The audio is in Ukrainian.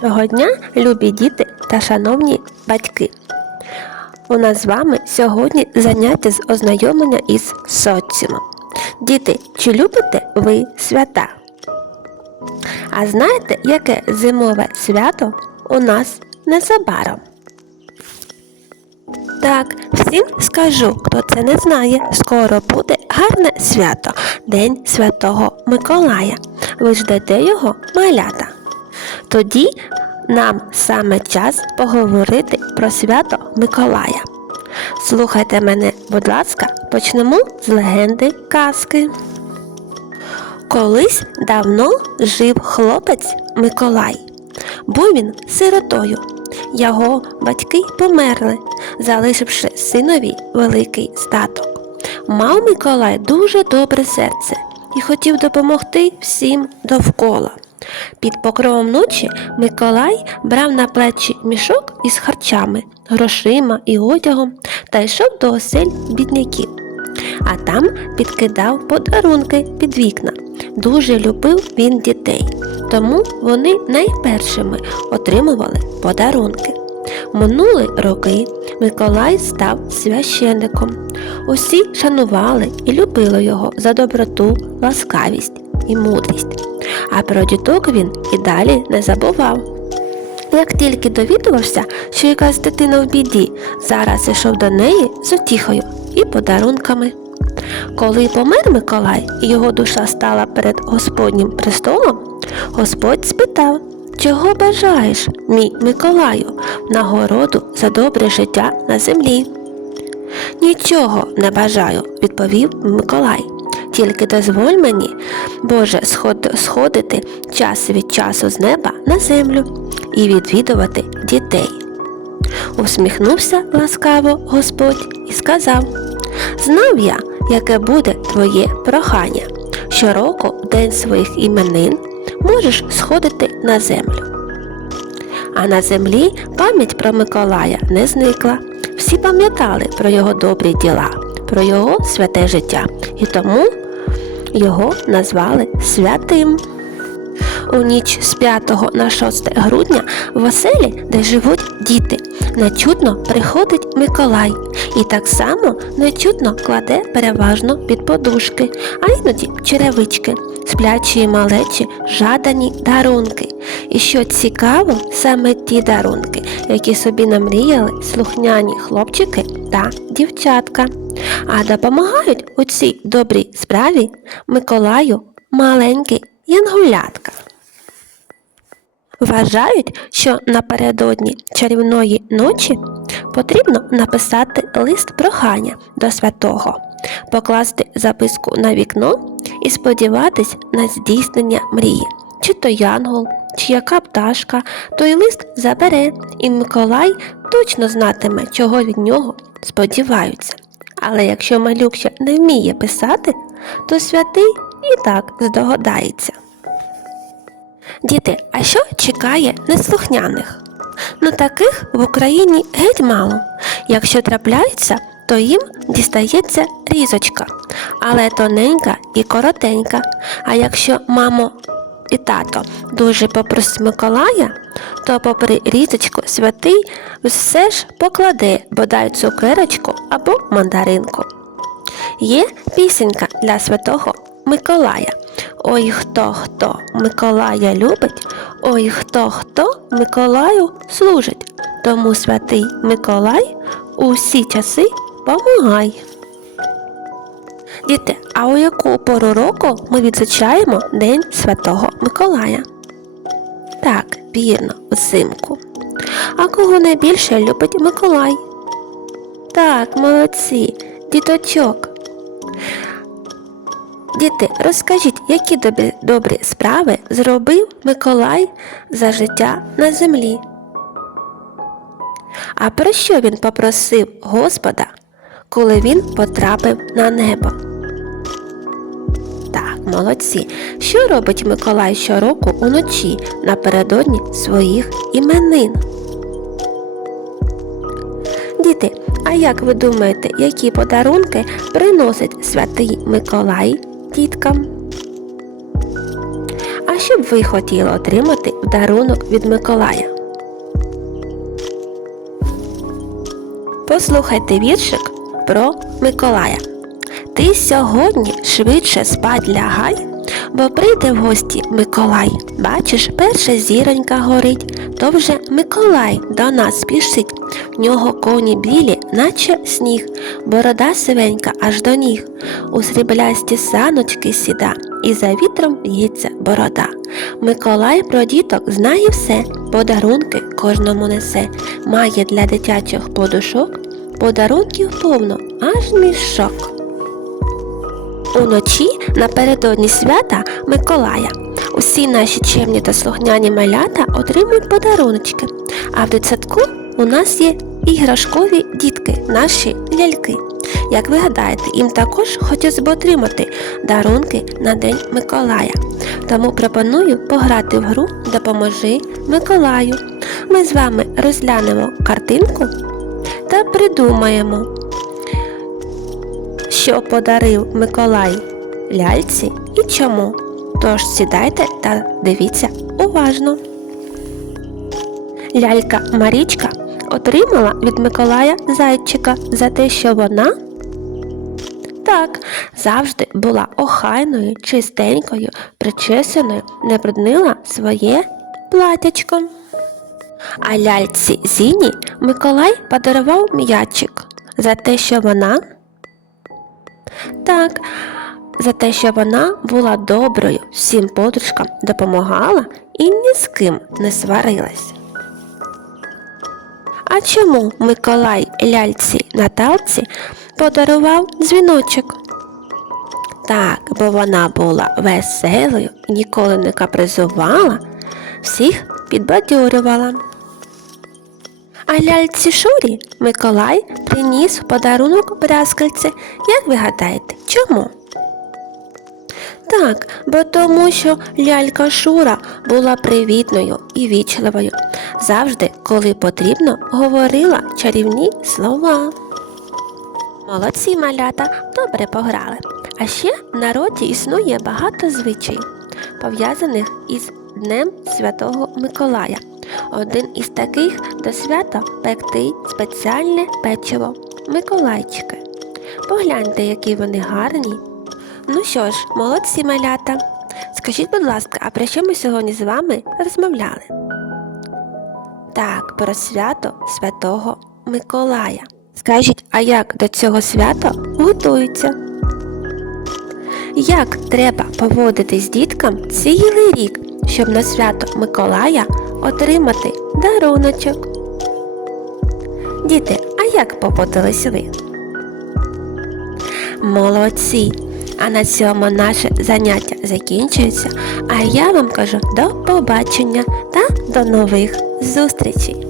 Доброго дня, любі діти та шановні батьки. У нас з вами сьогодні заняття з ознайомлення із соціумом. Діти, чи любите ви свята? А знаєте, яке зимове свято у нас незабаром? Так, всім скажу, хто це не знає, скоро буде гарне свято День Святого Миколая. Ви ждете його малята. Тоді нам саме час поговорити про свято Миколая. Слухайте мене, будь ласка, почнемо з легенди казки. Колись давно жив хлопець Миколай. Був він сиротою. Його батьки померли, залишивши синові великий статок. Мав Миколай дуже добре серце і хотів допомогти всім довкола. Під покровом ночі Миколай брав на плечі мішок із харчами, грошима і одягом та йшов до осель бідняків. А там підкидав подарунки під вікна. Дуже любив він дітей, тому вони найпершими отримували подарунки. Минули роки Миколай став священником. Усі шанували і любили його за доброту, ласкавість і мудрість. А про діток він і далі не забував. Як тільки довідувався, що якась дитина в біді, зараз ішов до неї з утіхою і подарунками. Коли помер Миколай і його душа стала перед Господнім престолом, Господь спитав, чого бажаєш, мій Миколаю, нагороду за добре життя на землі. Нічого не бажаю, відповів Миколай. Тільки дозволь мені, Боже, сход- сходити час від часу з неба на землю і відвідувати дітей. Усміхнувся ласкаво Господь і сказав: Знав я, яке буде твоє прохання. Щороку в день своїх іменин можеш сходити на землю. А на землі пам'ять про Миколая не зникла. Всі пам'ятали про його добрі діла, про його святе життя, і тому його назвали святим. У ніч з 5 на 6 грудня в оселі, де живуть діти, нечутно приходить Миколай і так само нечутно кладе переважно під подушки, а іноді черевички, сплячі малечі жадані дарунки. І що цікаво, саме ті дарунки, які собі намріяли слухняні хлопчики та дівчатка. А допомагають у цій добрій справі Миколаю маленькі янгулятка. Вважають, що напередодні чарівної ночі потрібно написати лист прохання до святого, покласти записку на вікно і сподіватись на здійснення мрії. Чи то янгол, чи яка пташка, той лист забере, і Миколай точно знатиме, чого від нього сподіваються. Але якщо малюк ще не вміє писати, то святий і так здогадається. Діти, а що чекає неслухняних? Ну таких в Україні геть мало. Якщо трапляється, то їм дістається різочка, але тоненька і коротенька. А якщо мамо і тато дуже попросить Миколая, то попри різочку святий все ж покладе бодай цукерочку або мандаринку. Є пісенька для святого Миколая. Ой хто хто Миколая любить, ой хто хто Миколаю служить. Тому святий Миколай у всі часи помагай. Діти, а у яку пору року ми відзначаємо День Святого Миколая? Так, вірно, взимку. А кого найбільше любить Миколай? Так, молодці, діточок. Діти, розкажіть, які добрі, добрі справи зробив Миколай за життя на землі? А про що він попросив Господа, коли він потрапив на небо? Так, молодці. Що робить Миколай щороку уночі напередодні своїх іменин? Діти, а як ви думаєте, які подарунки приносить святий Миколай діткам? А що б ви хотіли отримати в дарунок від Миколая? Послухайте віршик про Миколая. Ти сьогодні швидше спать лягай, бо прийде в гості Миколай. Бачиш, перша зіронька горить, то вже Миколай до нас спішить. В нього коні білі, наче сніг, борода сивенька аж до ніг. У сріблясті саночки сіда, і за вітром в'ється борода. Миколай про діток знає все, подарунки кожному несе, має для дитячих подушок, подарунків повно, аж мішок. Уночі напередодні свята Миколая. Усі наші чемні та слухняні малята отримують подаруночки. А в дитсадку у нас є іграшкові дітки, наші ляльки. Як ви гадаєте, їм також хотілося б отримати дарунки на День Миколая. Тому пропоную пограти в гру Допоможи Миколаю. Ми з вами розглянемо картинку та придумаємо, що подарив Миколай ляльці і чому. Тож сідайте та дивіться уважно. Лялька Марічка отримала від Миколая зайчика за те, що вона так завжди була охайною, чистенькою, причесаною, не бруднила своє платячко. А ляльці Зіні Миколай подарував м'ячик за те, що вона так, за те, що вона була доброю, всім подружкам допомагала і ні з ким не сварилась. А чому Миколай ляльці Наталці подарував дзвіночок? Так, бо вона була веселою, ніколи не капризувала, всіх підбадьорювала. А ляльці Шурі Миколай приніс в подарунок брязкальце. Як ви гадаєте, чому? Так, бо тому, що лялька Шура була привітною і вічливою. Завжди, коли потрібно, говорила чарівні слова. Молодці малята добре пограли. А ще в народі існує багато звичаїв, пов'язаних із Днем Святого Миколая. Один із таких до свята пекти спеціальне печиво Миколайчики. Погляньте, які вони гарні. Ну що ж, молодці малята. Скажіть, будь ласка, а про що ми сьогодні з вами розмовляли? Так, про свято Святого Миколая. Скажіть, а як до цього свята готуються? Як треба поводитись діткам цілий рік, щоб на свято Миколая отримати даруночок? Діти, а як поводились ви? Молодці! А на цьому наше заняття закінчується. А я вам кажу до побачення та до нових зустрічей!